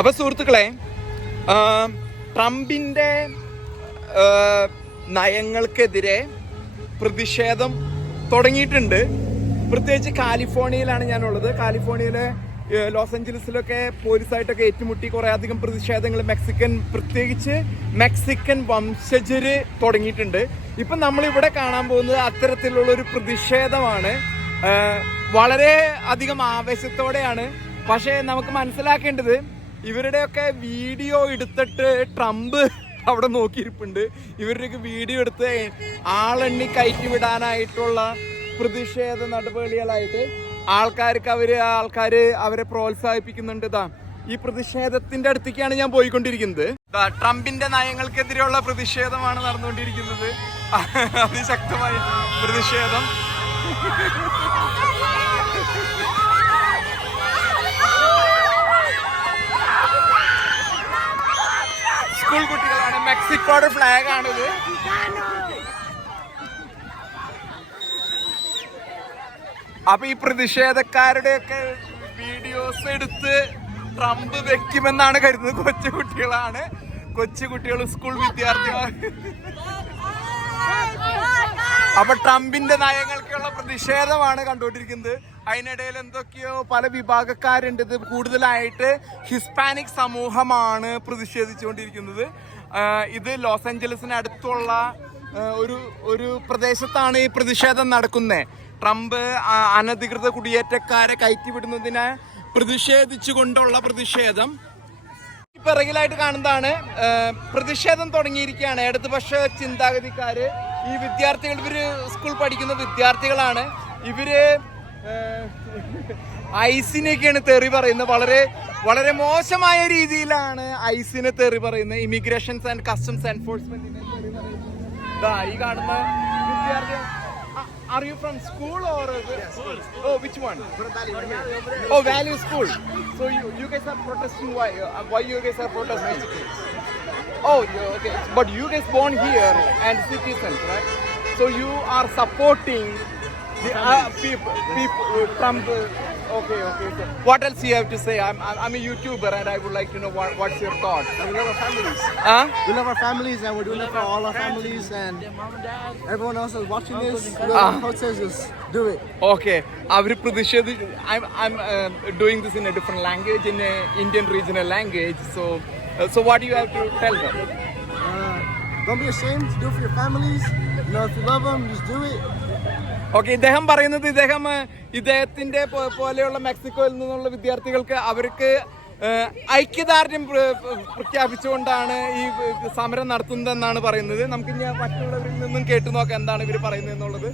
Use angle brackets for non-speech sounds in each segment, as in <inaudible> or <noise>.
അപ്പൊ സുഹൃത്തുക്കളെ ട്രംപിന്റെ നയങ്ങൾക്കെതിരെ പ്രതിഷേധം തുടങ്ങിയിട്ടുണ്ട്. പ്രത്യേകിച്ച് കാലിഫോർണിയയിലാണ് ഞാനുള്ളത്. കാലിഫോർണിയയിലെ ലോസ് ഏഞ്ചലസിലൊക്കെ പോലീസായിട്ടൊക്കെ ഏറ്റുമുട്ടി കുറേ അധികം പ്രതിഷേധങ്ങൾ മെക്സിക്കൻ പ്രത്യേകിച്ച് മെക്സിക്കൻ വംശജര് തുടങ്ങിയിട്ടുണ്ട്. ഇപ്പം നമ്മളിവിടെ കാണാൻ പോകുന്നത് അത്തരത്തിലുള്ള ഒരു പ്രതിഷേധമാണ് വളരെ അധികം ആവേശത്തോടെയാണ്. പക്ഷേ നമുക്ക് മനസ്സിലാക്കേണ്ടത് ഇവരുടെയൊക്കെ വീഡിയോ എടുത്തിട്ട് ട്രംപ് അവിടെ നോക്കിയിരിപ്പുണ്ട്. ഇവരുടെയൊക്കെ വീഡിയോ എടുത്ത് ആളെണ്ണി കയറ്റി വിടാനായിട്ടുള്ള പ്രതിഷേധ നടപടികളായിട്ട് ആൾക്കാർക്ക് അവർ ആൾക്കാർ അവരെ പ്രോത്സാഹിപ്പിക്കുന്നുണ്ട് ഇതാ ഈ പ്രതിഷേധത്തിന്റെ അടുത്തേക്കാണ് ഞാൻ പോയിക്കൊണ്ടിരിക്കുന്നത്. ട്രംപിന്റെ നയങ്ങൾക്കെതിരെയുള്ള പ്രതിഷേധമാണ് നടന്നുകൊണ്ടിരിക്കുന്നത്. അതിശക്തമായ പ്രതിഷേധം. സ്കൂൾ കുട്ടികളാണ്. മെക്സിക്കോയുടെ ഫ്ലാഗ് ആണിത്. അപ്പൊ ഈ പ്രതിഷേധക്കാരുടെയൊക്കെ വീഡിയോസ് എടുത്ത് ട്രംപ് വെക്കുമെന്നാണ് കരുതുന്നത്. കൊച്ചു കുട്ടികളാണ്. കൊച്ചു കുട്ടികൾ സ്കൂൾ വിദ്യാർത്ഥികളാണ്. അപ്പൊ ട്രംപിന്റെ നയങ്ങൾക്കുള്ള പ്രതിഷേധമാണ് കണ്ടുകൊണ്ടിരിക്കുന്നത്. അതിനിടയിൽ എന്തൊക്കെയോ പല വിഭാഗക്കാരുണ്ട്. ഇത് കൂടുതലായിട്ട് ഹിസ്പാനിക് സമൂഹമാണ് പ്രതിഷേധിച്ചുകൊണ്ടിരിക്കുന്നത്. ഇത് ലോസ് ഏഞ്ചലസിന് അടുത്തുള്ള ഒരു ഒരു പ്രദേശത്താണ് ഈ പ്രതിഷേധം നടക്കുന്നത് ട്രംപ് അനധികൃത കുടിയേറ്റക്കാരെ കയറ്റിവിടുന്നതിനെ പ്രതിഷേധിച്ചുകൊണ്ടുള്ള പ്രതിഷേധം. പിറകിലായിട്ട് കാണുന്നതാണ് പ്രതിഷേധം തുടങ്ങിയിരിക്കുകയാണ്. ഇടതുപക്ഷ ചിന്താഗതിക്കാർ ഈ വിദ്യാർത്ഥികൾ ഇവർ സ്കൂൾ പഠിക്കുന്ന വിദ്യാർത്ഥികളാണ്. ഇവർ ഐസിനെയൊക്കെയാണ് തെറി പറയുന്നത് വളരെ വളരെ മോശമായ രീതിയിലാണ് ഐസിനെ തെറി പറയുന്നത് ഇമിഗ്രേഷൻസ് ആൻഡ് കസ്റ്റംസ് എൻഫോഴ്സ്മെന്റിനെ തെറി പറയുന്നത് ഈ കാണുന്ന വിദ്യാർത്ഥി are you from school or oh which one Oh. So you, you guys are protesting why? Uh, why you guys are protesting? Oh, you, okay. But you guys born here and citizens, right? So you are supporting the uh, people, people, uh, Trump. uh, Okay, okay. So what else you have to say? I'm, I'm, I'm a YouTuber and I would like to know what, what's your thought. We love our families. Huh? We love our families and we're doing it for all our families and everyone else is watching this. We Ah. love protesters. Do it. Okay. അവർ പ്രതിഷേധി I'm, I'm uh, doing this in a different language, in a Indian regional language. So, uh, so what do you have to tell them? Uh, don't be ashamed to do it for your families. You know, if you love them, just do it. Okay ഇദ്ദേഹം പറയുന്നത് ഇദ്ദേഹം ഇദ്ദേഹത്തിന്റെ പോലെയുള്ള മെക്സിക്കോയിൽ നിന്നുള്ള വിദ്യാർത്ഥികൾക്ക് അവർക്ക് ഐക്യദാർഢ്യം പ്ര- പ്ര- പ്രഖ്യാപിച്ചുകൊണ്ടാണ് ഈ സമരം നടത്തുന്നതെന്നാണ് പറയുന്നത്. നമുക്ക് ഇനി മറ്റുള്ളവരിൽ നിന്നും കേട്ടു നോക്കാം എന്താണ് ഇവർ പറയുന്നത് എന്നുള്ളത്.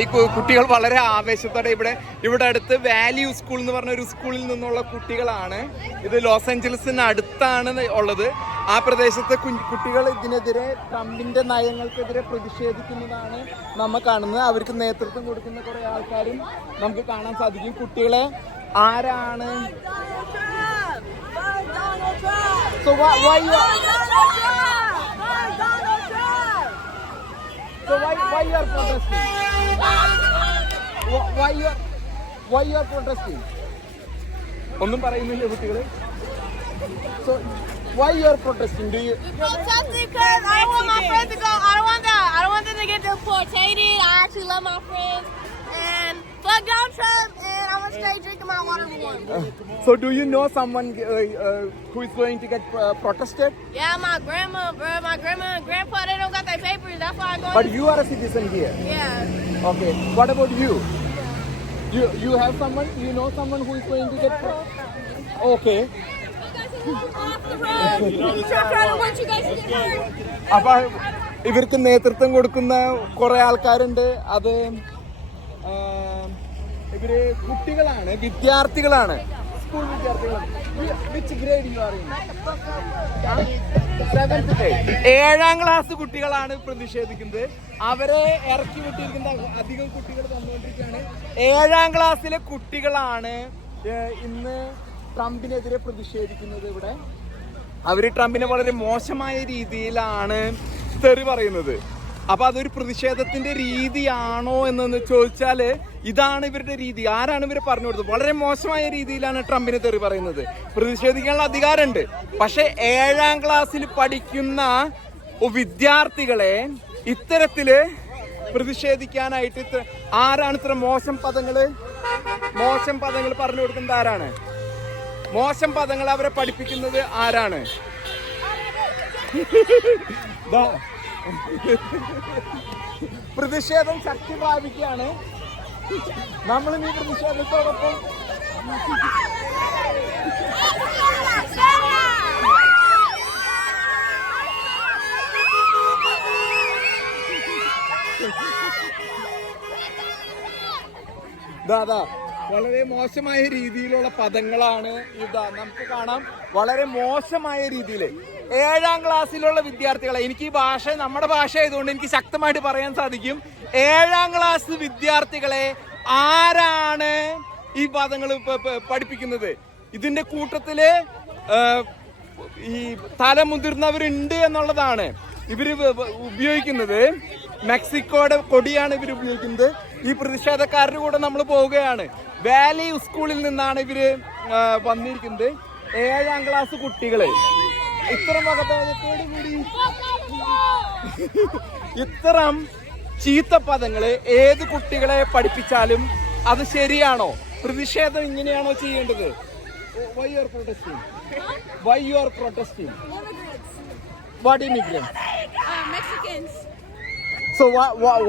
ഈ കുട്ടികൾ വളരെ ആവേശത്തോടെ ഇവിടെ ഇവിടെ അടുത്ത് വാല്യൂ സ്കൂൾ എന്ന് പറഞ്ഞ ഒരു സ്കൂളിൽ നിന്നുള്ള കുട്ടികളാണ്. ഇത് ലോസ് ഏഞ്ചലസിന് അടുത്താണ് ഉള്ളത്. ആ പ്രദേശത്തെ കുട്ടികൾ ഇതിനെതിരെ ട്രംപിന്റെ നയങ്ങൾക്കെതിരെ പ്രതിഷേധിക്കുന്നതാണ് നമ്മൾ കാണുന്നത്. അവർക്ക് നേതൃത്വം കൊടുക്കുന്ന കുറെ ആൾക്കാരും നമുക്ക് കാണാൻ സാധിക്കും. കുട്ടികളെ ആരാണ്? So why, why you are, so why, why you are protesting? Wh- Why you are, why you are protesting? ഒന്നും പറയുന്നില്ല കുട്ടികള് So why you are protesting? Do you protesting because I don't want my friends to go. I don't want that. I don't want them to get deported. I actually love my friends. Stay drinking my water warm. so do you know someone uh, uh, who is going to get uh, protested? Yeah, my grandma, bro. My grandma and grandpa, they don't got their papers. That's why I go. But you are a citizen here. yeah. Okay. What about you? You you have someone? You know someone who is going to get? Pro- okay. Off the road. Truck, I don't want you guys to get hurt. അപ്പൊ ഇവർക്ക് നേതൃത്വം കൊടുക്കുന്ന കുറെ ആൾക്കാരുണ്ട് അത് ഇവർ കുട്ടികളാണ് വിദ്യാർത്ഥികളാണ്. സ്കൂൾ വിദ്യാർത്ഥികളാണ്. ഏഴാം ക്ലാസ് കുട്ടികളാണ് പ്രതിഷേധിക്കുന്നത് അവരെ ഇറക്കി വിട്ടിരിക്കുന്ന അധികം കുട്ടികൾ വന്നുകൊണ്ടിരിക്കുകയാണ്. ഏഴാം ക്ലാസ്സിലെ കുട്ടികളാണ് ഇന്ന് ട്രംപിനെതിരെ പ്രതിഷേധിക്കുന്നത് ഇവിടെ. അവർ ട്രംപിനെ വളരെ മോശമായ രീതിയിലാണ് തെറി പറയുന്നത്. അപ്പൊ അതൊരു പ്രതിഷേധത്തിന്റെ രീതിയാണോ എന്നൊന്ന് ചോദിച്ചാൽ ഇതാണ് ഇവരുടെ രീതി. ആരാണ് ഇവർ പറഞ്ഞു കൊടുത്തത്? വളരെ മോശമായ രീതിയിലാണ് ട്രംപിനെ തെറി പറയുന്നത്. പ്രതിഷേധിക്കാനുള്ള അധികാരമുണ്ട്. പക്ഷെ ഏഴാം ക്ലാസ്സിൽ പഠിക്കുന്ന വിദ്യാർത്ഥികളെ ഇത്തരത്തിൽ പ്രതിഷേധിക്കാനായിട്ട് ഇത്ര ആരാണ് ഇത്ര മോശം പദങ്ങൾ? മോശം പദങ്ങൾ പറഞ്ഞു കൊടുക്കുന്നത് ആരാണ്? മോശം പദങ്ങൾ അവരെ പഠിപ്പിക്കുന്നത് ആരാണ്. <laughs> പ്രതിഷേധം ശക്തി പ്രാപിക്കുകയാണ്. നമ്മൾ ഈ പ്രതിഷേധത്തോടൊപ്പം വളരെ മോശമായ രീതിയിലുള്ള പദങ്ങളാണ് ഇതാ നമുക്ക് കാണാം. വളരെ മോശമായ രീതിയിൽ ഏഴാം ക്ലാസ്സിലുള്ള വിദ്യാർത്ഥികളെ എനിക്ക് ഈ ഭാഷ നമ്മുടെ ഭാഷ ആയതുകൊണ്ട് എനിക്ക് ശക്തമായിട്ട് പറയാൻ സാധിക്കും. ഏഴാം ക്ലാസ് വിദ്യാർത്ഥികളെ ആരാണ് ഈ പദങ്ങൾ പഠിപ്പിക്കുന്നത്? ഇതിന്റെ കൂട്ടത്തിൽ ഈ തല മുതിർന്നവരുണ്ട് എന്നുള്ളതാണ് ഇവർ ഉപയോഗിക്കുന്നത്. മെക്സിക്കോയുടെ കൊടിയാണ് ഇവർ ഉപയോഗിക്കുന്നത്. ഈ പ്രതിഷേധക്കാരുടെ കൂടെ നമ്മൾ പോവുകയാണ്. വാലി സ്കൂളിൽ നിന്നാണ് ഇവർ വന്നിരിക്കുന്നത്. ഏഴാം ക്ലാസ് കുട്ടികൾ. ഇത്തരം വകഭേദത്തോട് കൂടി ഇത്തരം ചീത്ത പദങ്ങൾ ഏത് കുട്ടികളെ പഠിപ്പിച്ചാലും അത് ശരിയാണോ? പ്രതിഷേധം ഇങ്ങനെയാണോ ചെയ്യേണ്ടത്? Why your protesting why you are protesting what immigrants so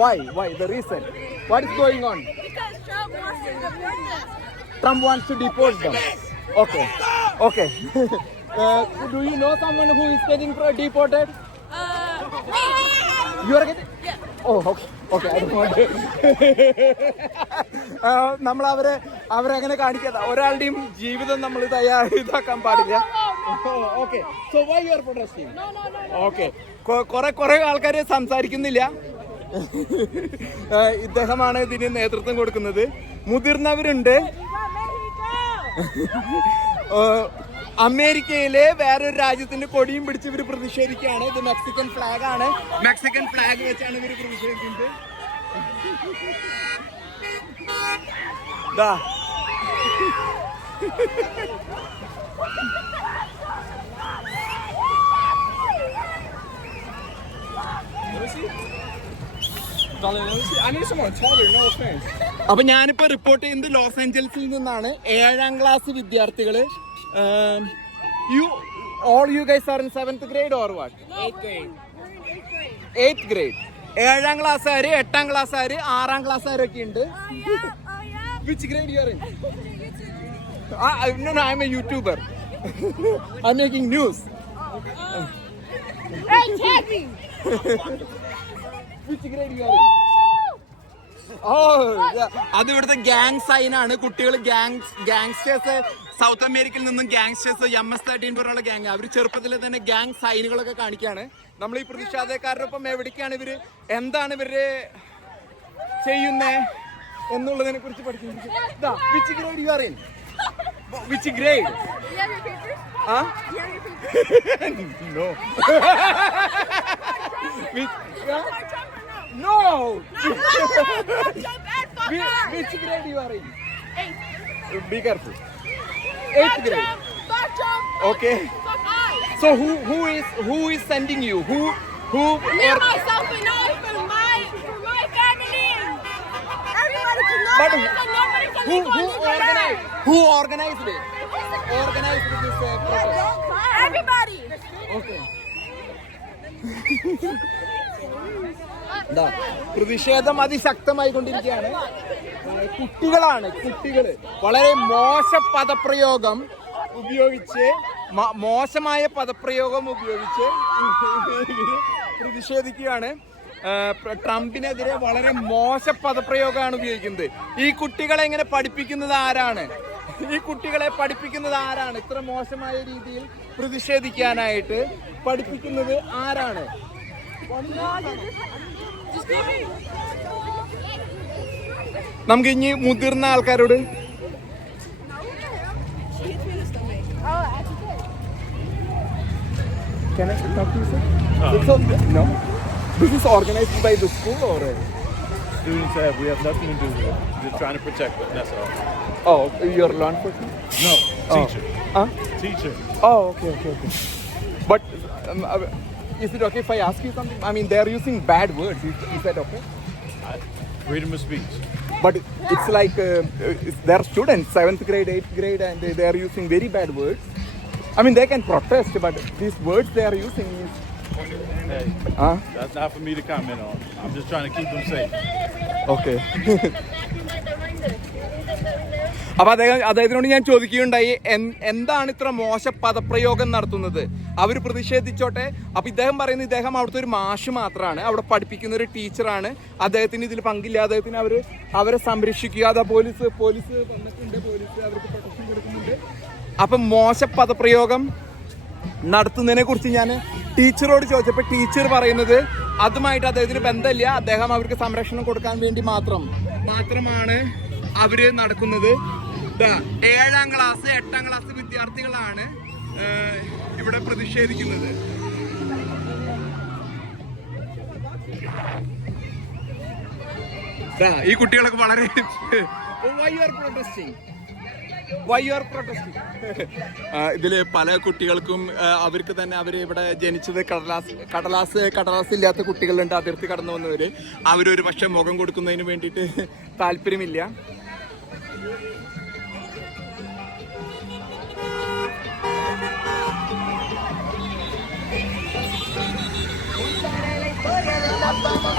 why why the reason what is going on Trump wants to deposit okay okay uh, do you know someone who is getting deported? Uh, You are getting? Yeah. Oh, okay, okay. I don't want to. <laughs> uh, നമ്മൾ അവരെ അവരെ അങ്ങനെ കാണിക്കാത്ത ഒരാളുടെയും ജീവിതം നമ്മൾ തയ്യാർ ഇതാക്കാൻ പാടില്ല okay so why you are protesting. Okay കുറെ കുറെ ആൾക്കാർ സംസാരിക്കുന്നില്ല ഇദ്ദേഹമാണ് ഇതിന് നേതൃത്വം കൊടുക്കുന്നത് മുതിർന്നവരുണ്ട് അമേരിക്കയിലെ വേറൊരു രാജ്യത്തിന്റെ കൊടിയും പിടിച്ച് ഇവർ പ്രതിഷേധിക്കുകയാണ്. ഇത് മെക്സിക്കൻ ഫ്ലാഗ് ആണ്. മെക്സിക്കൻ ഫ്ലാഗ് വെച്ചാണ് ഇവർ പ്രതിഷേധിക്കുന്നത്. അപ്പൊ ഞാനിപ്പോ റിപ്പോർട്ട് ചെയ്യുന്നത് ലോസ് ഏഞ്ചൽസിൽ നിന്നാണ്. ഏഴാം ക്ലാസ് വിദ്യാർത്ഥികൾ you all you guys are in seventh grade or what eighth grade ഏഴാം ക്ലാസ്സുകാര് എട്ടാം ക്ലാസ്സുകാര് ആറാം ക്ലാസ്സുകാരൊക്കെ ഉണ്ട് which grade you are in no, no, I'm a YouTuber. <laughs> I'm making news. Hey, tag <laughs> me. Which grade you are in? Yeah. അത് ഇവിടുത്തെ gang sign ആണ്. കുട്ടികൾ ഗാങ് ഗാങ്സ്റ്റേഴ്സ് സൗത്ത് അമേരിക്കയിൽ നിന്നും ഗാങ്സ്റ്റേഴ്സ് എം എസ് തേർട്ടീൻ പോലുള്ള gang അവർ ചെറുപ്പത്തിൽ തന്നെ ഗാങ് സൈനുകളൊക്കെ കാണിക്കാണ്. നമ്മൾ ഈ പ്രതിഷേധക്കാരുടെ ഒപ്പം എവിടേക്കാണ് ഇവർ? എന്താണ് ഇവർ ചെയ്യുന്നേ എന്നുള്ളതിനെ കുറിച്ച് പഠിക്കുന്നത്? ആ You your pictures? no. <laughs> Which, Support Trump no? no Fuck Trump and fuck Which, grade you are in Hey, be careful fuck eighth grade Trump. Fuck Trump. okay Fuck so who who is who is sending you who who Me or, myself and I for my for my family. Everybody can know. But who leave who organized who organized it organized this uh, protest Everybody. Okay. <laughs> ദാ, പ്രതിഷേധം അതിശക്തമായി കൊണ്ടിരിക്കുകയാണ് കുട്ടികളാണ് കുട്ടികൾ വളരെ മോശ പദപ്രയോഗം ഉപയോഗിച്ച് മോശമായ പദപ്രയോഗം ഉപയോഗിച്ച് പ്രതിഷേധിക്കുകയാണ്. ട്രംപിനെതിരെ വളരെ മോശ പദപ്രയോഗമാണ് ഉപയോഗിക്കുന്നത്. ഈ കുട്ടികളെ എങ്ങനെ പഠിപ്പിക്കുന്നത് ആരാണ്? ഈ കുട്ടികളെ പഠിപ്പിക്കുന്നത് ആരാണ്? ഇത്ര മോശമായ രീതിയിൽ പ്രതിഷേധിക്കാനായിട്ട് പഠിപ്പിക്കുന്നത് ആരാണ്. നമുക്ക് ഇനി മുതിർന്ന ആൾക്കാരോട് She hits me in the stomach. Oh, I did. Can I talk to you, sir? It's okay. No. This is organized by the school or? uh, Students have, we have nothing to do with it. Just trying to protect them, that's all. Oh, you're law enforcement? No, Oh. teacher. Huh? Teacher. Oh, okay, okay, okay. But um, uh, Is it okay if I ask you something? I mean, they are using bad words. Is, is that okay? I, freedom of speech. But it's like uh, they are students, seventh grade, eighth grade, and they, are using very bad words. I mean, they can protest, but these words they are using is. Hey, huh? That's not for me to comment on. I'm just trying to keep them safe. Okay. <laughs> അപ്പൊ അദ്ദേഹം അദ്ദേഹത്തിനോട് ഞാൻ ചോദിക്കുകയുണ്ടായി എന്താണ് ഇത്ര മോശ പദപ്രയോഗം നടത്തുന്നത്? അവർ പ്രതിഷേധിച്ചോട്ടെ? അപ്പൊ ഇദ്ദേഹം പറയുന്നത് ഇദ്ദേഹം അവിടുത്തെ ഒരു മാഷ് മാത്രമാണ് അവിടെ പഠിപ്പിക്കുന്ന ഒരു ടീച്ചറാണ്. അദ്ദേഹത്തിന് ഇതിൽ പങ്കില്ല. അദ്ദേഹത്തിന് അവർ അവരെ സംരക്ഷിക്കുക. അതാ പോലീസ് പോലീസ് വന്നിട്ടുണ്ട്. പോലീസ് അവർക്ക് പ്രൊട്ടക്ഷൻ കൊടുക്കുന്നുണ്ട്. അപ്പൊ മോശ പദപ്രയോഗം നടത്തുന്നതിനെ കുറിച്ച് ഞാൻ ടീച്ചറോട് ചോദിച്ചപ്പോൾ ടീച്ചർ പറയുന്നത് അതുമായിട്ട് അദ്ദേഹത്തിന് ബന്ധമില്ല. അദ്ദേഹം അവർക്ക് സംരക്ഷണം കൊടുക്കാൻ വേണ്ടി മാത്രം മാത്രമാണ് അവർ നടക്കുന്നത്. ഏഴാം ക്ലാസ് എട്ടാം ക്ലാസ് വിദ്യാർത്ഥികളാണ് ഇവിടെ പ്രതിഷേധിക്കുന്നത്. ഈ കുട്ടികളൊക്കെ വളരെ ഇതിൽ പല കുട്ടികൾക്കും അവർക്ക് തന്നെ അവർ ഇവിടെ ജനിച്ചത് കടലാസ് കടലാസ് കടലാസ് ഇല്ലാത്ത കുട്ടികളുണ്ട് അതിർത്തി കടന്നു വന്നവര്. അവരൊരു പക്ഷെ മുഖം കൊടുക്കുന്നതിന് വേണ്ടിയിട്ട് താല്പര്യമില്ല.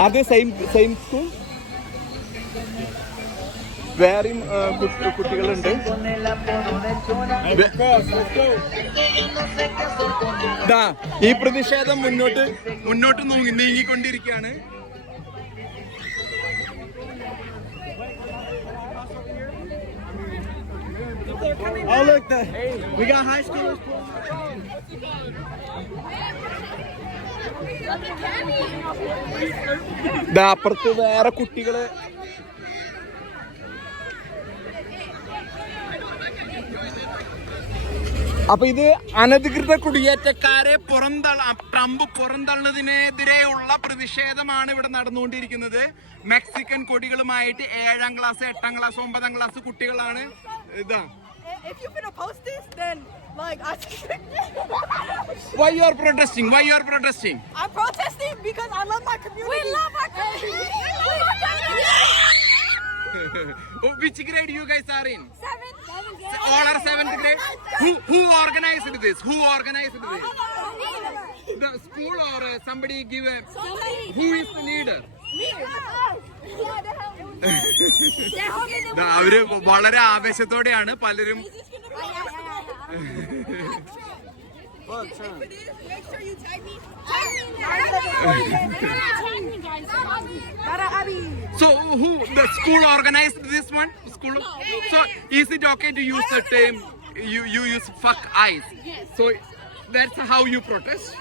അത് സെയിം സെയിം സ്കൂൾ വേറെയും കുട്ടികളുണ്ട്. ദാ, ഈ പ്രതിഷേധം മുന്നോട്ട് മുന്നോട്ട് നീങ്ങി- നീങ്ങിക്കൊണ്ടിരിക്കുകയാണ്. Oh, look, the, we got high schoolers. അപ്പുറത്ത് വേറെ കുട്ടികൾ. അപ്പൊ ഇത് അനധികൃത കുടിയേറ്റക്കാരെ പുറന്തള്ള ട്രംപ് പുറന്തള്ളതിനെതിരെയുള്ള പ്രതിഷേധമാണ് ഇവിടെ നടന്നുകൊണ്ടിരിക്കുന്നത്. മെക്സിക്കൻ കൊടികളുമായിട്ട് ഏഴാം ക്ലാസ് എട്ടാം ക്ലാസ് ഒമ്പതാം ക്ലാസ് കുട്ടികളാണ്. ഇതാ. Finna then like I. Why you are protesting? Why you are protesting? I'm protesting because I love my community. We love our community. We love our community. Oh, Which grade you guys are in? Seventh. Seventh grade. all are seventh grade who who organized this who organized this the school or uh, somebody give a who is the leader അവർ വളരെ ആവേശത്തോടെയാണ് പലരും Look, son. Make sure you tag me. Tag me, guys. Dara Abi. so who the school organized this one school so is it okay to use the term you you use fuck eyes so that's how you protest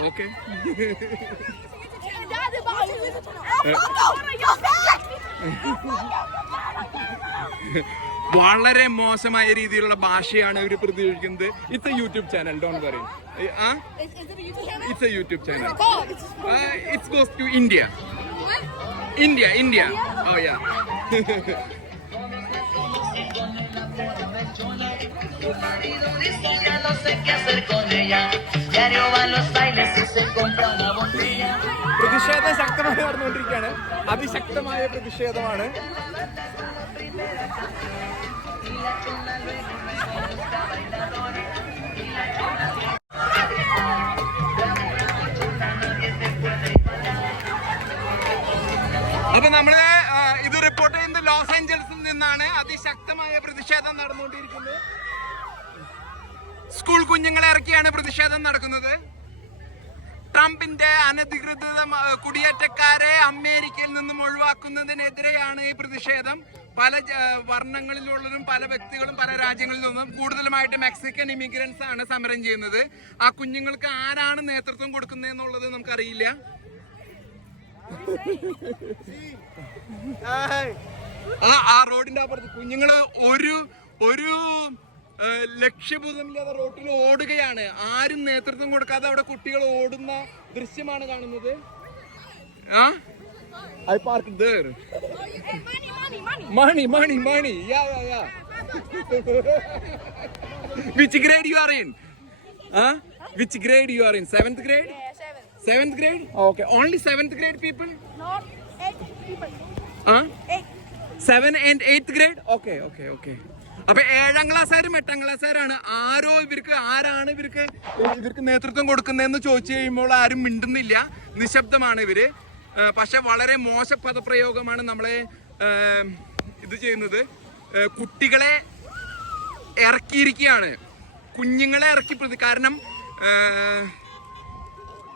okay വളരെ മോശമായ രീതിയിലുള്ള ഭാഷയാണ് ഇവർ പ്രതികരിക്കുന്നത് it's a YouTube channel don't worry? It's a YouTube channel it's goes to India India India oh yeah ya no sé qué hacer con ella. Diario va a los bailes y se compra una botella. പ്രതിഷേധം ശക്തമായി നടന്നുകൊണ്ടിരിക്കുകയാണ്. അതിശക്തമായ പ്രതിഷേധമാണ്. അപ്പൊ നമ്മൾ ഇത് report ചെയ്യുന്നത് loss ഏഞ്ചൽസിൽ നിന്നാണ്. അതിശക്തമായ പ്രതിഷേധം നടന്നുകൊണ്ടിരിക്കുന്നത്. സ്കൂൾ കുഞ്ഞുങ്ങളെ ഇറക്കിയാണ് പ്രതിഷേധം നടക്കുന്നത്. ട്രംപിന്റെ അനധികൃത കുടിയേറ്റക്കാരെ അമേരിക്കയിൽ നിന്നും ഒഴിവാക്കുന്നതിനെതിരെയാണ് ഈ പ്രതിഷേധം. പല വർണങ്ങളിലുള്ളതും പല വ്യക്തികളും പല രാജ്യങ്ങളിൽ നിന്നും കൂടുതലുമായിട്ട് മെക്സിക്കൻ ഇമിഗ്രൻസ് ആണ് സമരം ചെയ്യുന്നത്. ആ കുഞ്ഞുങ്ങൾക്ക് ആരാണ് നേതൃത്വം കൊടുക്കുന്നത് എന്നുള്ളത് നമുക്കറിയില്ല. ആ ആ റോഡിന്റെ അപ്പുറത്ത് കുഞ്ഞുങ്ങൾ ഒരു ഒരു ലക്ഷ്യബോധമില്ലാതെ റോട്ടിൽ ഓടുകയാണ്. ആരും നേതൃത്വം കൊടുക്കാതെ അവിടെ കുട്ടികൾ ഓടുന്ന ദൃശ്യമാണ് കാണുന്നത്. ആ? I parked there Money, money, money. money money money yeah yeah yeah which grade you are in huh which grade you are in seventh grade Yeah, seventh. seventh grade okay only seventh grade people No, eight people. huh Eight. Seven and eighth grade okay okay okay അപ്പൊ ഏഴാം ക്ലാസ്സുകാരും എട്ടാം ക്ലാസ്സുകാരാണ് ആരോ ഇവർക്ക് ആരാണ് ഇവർക്ക് ഇവർക്ക് നേതൃത്വം കൊടുക്കുന്നതെന്ന് ചോദിച്ചു കഴിയുമ്പോൾ ആരും മിണ്ടുന്നില്ല നിശബ്ദമാണ് ഇവർ പക്ഷെ വളരെ മോശ പദപ്രയോഗമാണ് നമ്മളെ ഇത് ചെയ്യുന്നത്. കുട്ടികളെ ഇറക്കിയിരിക്കുകയാണ്. കുഞ്ഞുങ്ങളെ ഇറക്കി പ്രതി കാരണം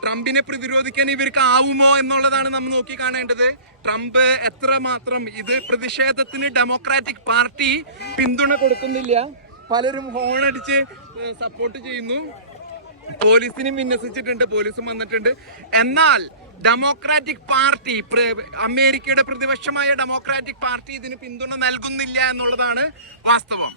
ട്രംപിനെ പ്രതിരോധിക്കാൻ ഇവർക്ക് ആവുമോ എന്നുള്ളതാണ് നമ്മൾ നോക്കി കാണേണ്ടത്. ട്രംപ് എത്രമാത്രം ഇത് പ്രതിഷേധത്തിന് ഡെമോക്രാറ്റിക് പാർട്ടി പിന്തുണ കൊടുക്കുന്നില്ല. പലരും ഹോൺ അടിച്ച് സപ്പോർട്ട് ചെയ്യുന്നു. പോലീസിനും വിന്യസിച്ചിട്ടുണ്ട് പോലീസും വന്നിട്ടുണ്ട്. എന്നാൽ ഡെമോക്രാറ്റിക് പാർട്ടി അമേരിക്കയുടെ പ്രതിപക്ഷമായ ഡെമോക്രാറ്റിക് പാർട്ടി ഇതിന് പിന്തുണ നൽകുന്നില്ല എന്നുള്ളതാണ് വാസ്തവം.